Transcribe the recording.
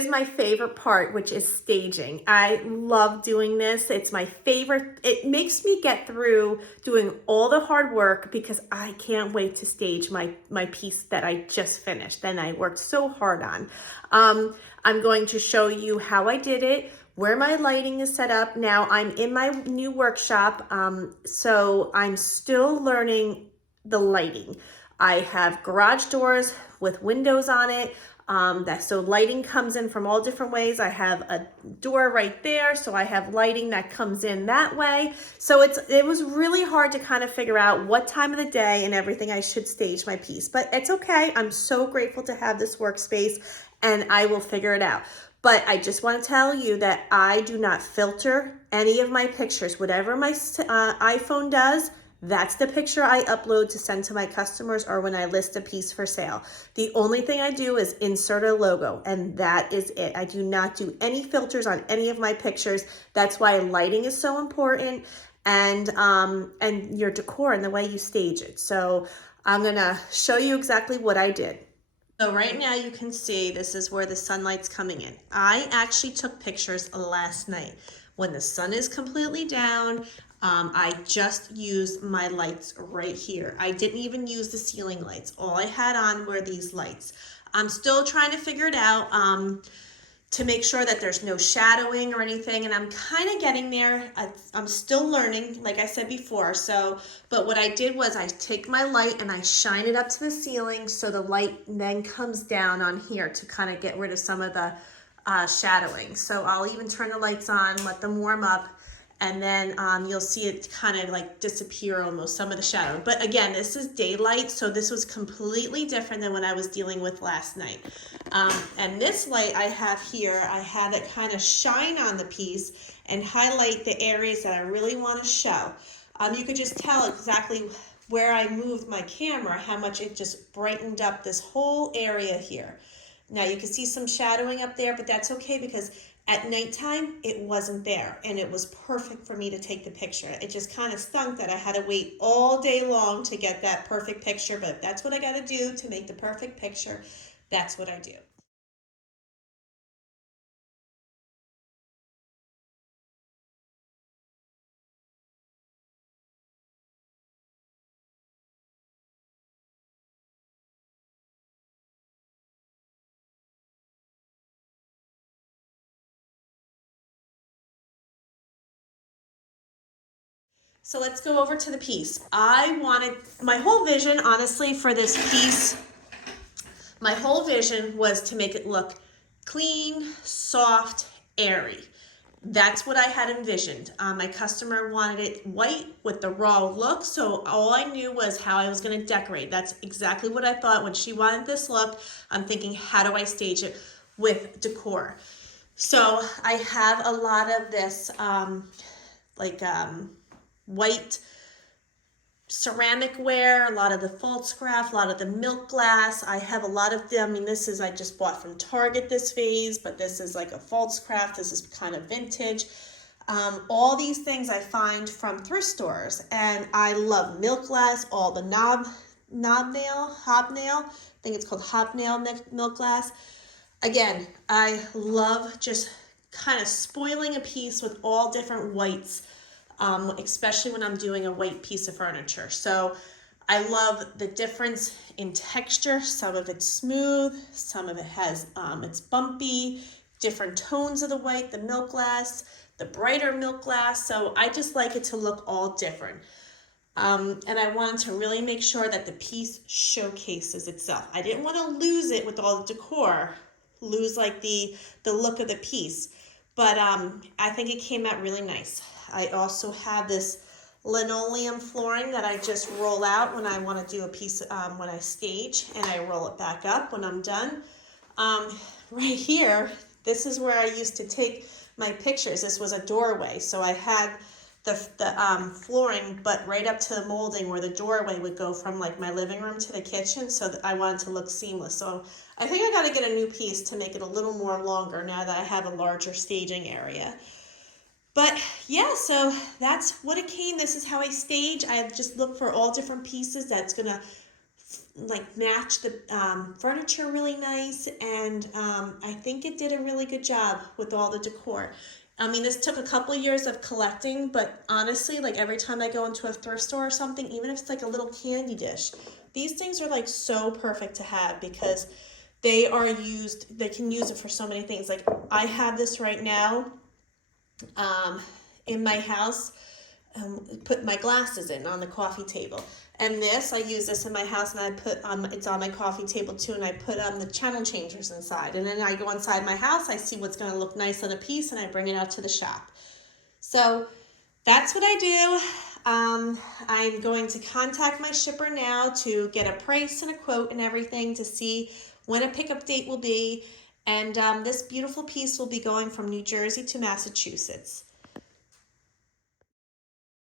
Is my favorite part, which is staging. I love doing this. It's my favorite. It makes me get through doing all the hard work because I can't wait to stage my piece that I just finished and I worked so hard on. I'm going to show you how I did it, where my lighting is set up. Now I'm in my new workshop, so I'm still learning the lighting. I have garage doors with windows on it. So lighting comes in from all different ways. I have a door right there, so I have lighting that comes in that way. So it was really hard to kind of figure out what time of the day and everything I should stage my piece, but it's okay. I'm so grateful to have this workspace and I will figure it out. But I just want to tell you that I do not filter any of my pictures. Whatever my iPhone does, that's the picture I upload to send to my customers or when I list a piece for sale. The only thing I do is insert a logo, and that is it. I do not do any filters on any of my pictures. That's why lighting is so important, and your decor and the way you stage it. So I'm gonna show you exactly what I did. So right now you can see this is where the sunlight's coming in. I actually took pictures last night. When the sun is completely down, I just used my lights right here. I didn't even use the ceiling lights. All I had on were these lights. I'm still trying to figure it out to make sure that there's no shadowing or anything, and I'm kind of getting there. I'm still learning, like I said before. But what I did was I take my light and I shine it up to the ceiling so the light then comes down on here to kind of get rid of some of the shadowing. So I'll even turn the lights on, let them warm up, and then you'll see it kind of like disappear almost, some of the shadow. But again, this is daylight, so this was completely different than what I was dealing with last night. And this light I have here, I have it kind of shine on the piece and highlight the areas that I really want to show. You could just tell exactly where I moved my camera, how much it just brightened up this whole area here. Now you can see some shadowing up there, but that's okay because at nighttime, it wasn't there, and it was perfect for me to take the picture. It just kind of stunk that I had to wait all day long to get that perfect picture, but if that's what I got to do to make the perfect picture, that's what I do. So let's go over to the piece. I wanted, my whole vision, honestly, for this piece, my whole vision was to make it look clean, soft, airy. That's what I had envisioned. My customer wanted it white with the raw look, so all I knew was how I was going to decorate. That's exactly what I thought when she wanted this look. I'm thinking, how do I stage it with decor? So I have a lot of this white ceramic ware, a lot of the false craft, a lot of the milk glass. I have a lot of them. I mean, this is, I just bought from Target, this vase, but this is like a false craft. This is kind of vintage. All these things I find from thrift stores, and I love milk glass, all the hobnail, I think it's called hobnail milk glass. Again, I love just kind of spoiling a piece with all different whites, especially when I'm doing a white piece of furniture. So I love the difference in texture. Some of it's smooth, some of it has, it's bumpy, different tones of the white, the milk glass, the brighter milk glass. So I just like it to look all different. And I wanted to really make sure that the piece showcases itself. I didn't want to lose it with all the decor, lose like the look of the piece. But I think it came out really nice. I also have this linoleum flooring that I just roll out when I want to do a piece, when I stage, and I roll it back up when I'm done. Right here, this is where I used to take my pictures. This was a doorway, so I had the flooring, but right up to the molding where the doorway would go from like my living room to the kitchen, so that I wanted to look seamless. So I think I got to get a new piece to make it a little more longer now that I have a larger staging area. But yeah, so that's what it came. This is how I stage. I just look for all different pieces that's gonna like match the furniture really nice, and I think it did a really good job with all the decor. I mean, this took a couple of years of collecting, but honestly, like every time I go into a thrift store or something, even if it's like a little candy dish, these things are like so perfect to have because they can use it for so many things. Like I have this right now in my house, put my glasses in on the coffee table. And I use this in my house, and I put it's on my coffee table too, and I put the channel changers inside. And then I go inside my house, I see what's going to look nice on a piece, and I bring it out to the shop. So that's what I do. I'm going to contact my shipper now to get a price and a quote and everything to see when a pickup date will be. And this beautiful piece will be going from New Jersey to Massachusetts.